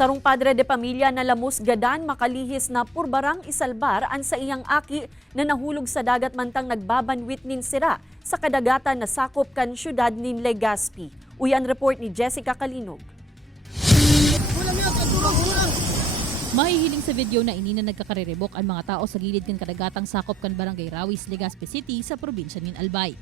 Sarong padre de pamilya na lamusgadan makalihis na purbarang isalbar an sa iyang aki na nahulog sa dagat mantang nagbabanwit nin sira sa kadagatan na sakop kan syudad nin Legazpi. Uyan report ni Jessica Kalinog. Mahihiling sa video na ini na nagkakariribok ang mga tao sa gilid kan kadagatang sakop kan Barangay Rawis, Legazpi City sa probinsya nin Albay.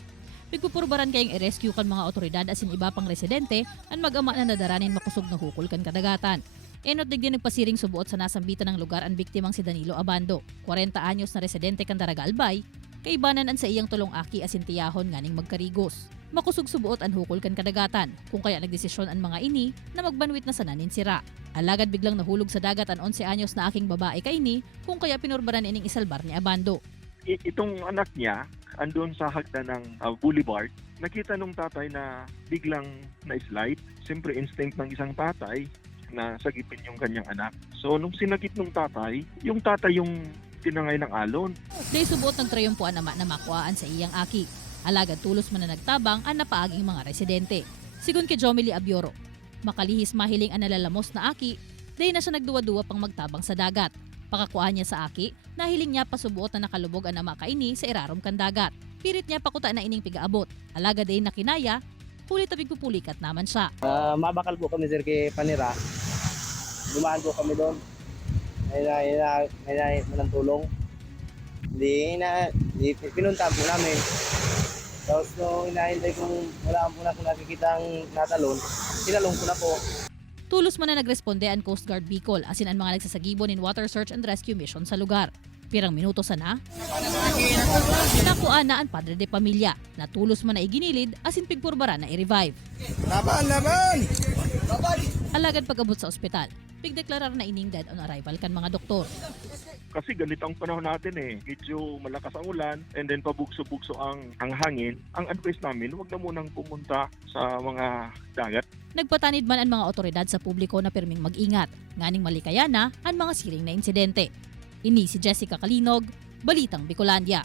Pigpupurbaran kayong i-rescue kan mga otoridad asin iba pang residente ang mag-ama na nadaranin makusog na hukol kan kadagatan. Enot digdi nagpasiring subuot sa nasambitan ng lugar ang biktimang si Danilo Abando, 40 anyos na residente kan Daraga Albay, kaibanan an sa iyang tulong aki asin tiyahon nganing magkarigos. Makusog subuot ang hukol kan kadagatan, kung kaya nagdesisyon ang mga ini na magbanwit na sananin sira. Alagad biglang nahulog sa dagat ang 11 anyos na aking babae kaini, kung kaya pinurbaran ining isalbar ni Abando. Itong anak niya, andun sa hagdan ng boulevard, nakita nung tatay na biglang na-slide. Siyempre instinct ng isang tatay na sagipin yung kanyang anak. So nung sinagip nung tatay yung tinangay ng alon. Day subuot nagtrayumpo ang ama na makuhaan sa iyang aki. Alagad tulos man na nagtabang ang napaaging mga residente. Sigun kay Jomily Abioro, makalihis mahiling ang nalalamos na aki, day na siya nagduwa-duwa pang magtabang sa dagat. Pakakuhaan niya sa aki, nahiling niya pasubuot na nakalubog ang ama kaini sa irarom kan dagat. Pirit niya pakuta na ining pigaabot. Alagad day na kinaya, huli tabig pupulikat naman siya. Mabakal po kami sir kay Panira. Dumaan po kami doon. May ng tulong. Hindi pinuntahan po namin. Tapos nung inahintay kong wala po na kung nakikita ang natalon, tinalong ko na po. Tulos man na nagresponde ang Coast Guard Bicol asin ang mga nagsasagibon in water search and rescue mission sa lugar. Pirang minuto sana, nakuha na ang padre de pamilya na tulos man na iginilid asin pigpurbara na i-revive. Laban! Alagad pag-abot sa ospital, pigdeklarar na ining dead on arrival kan mga doktor. Kasi ganito ang panahon natin medyo malakas ang ulan and then pabugso-bugso ang hangin. Ang advice namin, huwag na munang pumunta sa mga dagat. Nagpatanid man ang mga otoridad sa publiko na pirming mag-ingat, nganing malikaya na ang mga siring na insidente. Ini si Jessica Kalinog, Balitang Bicolandia.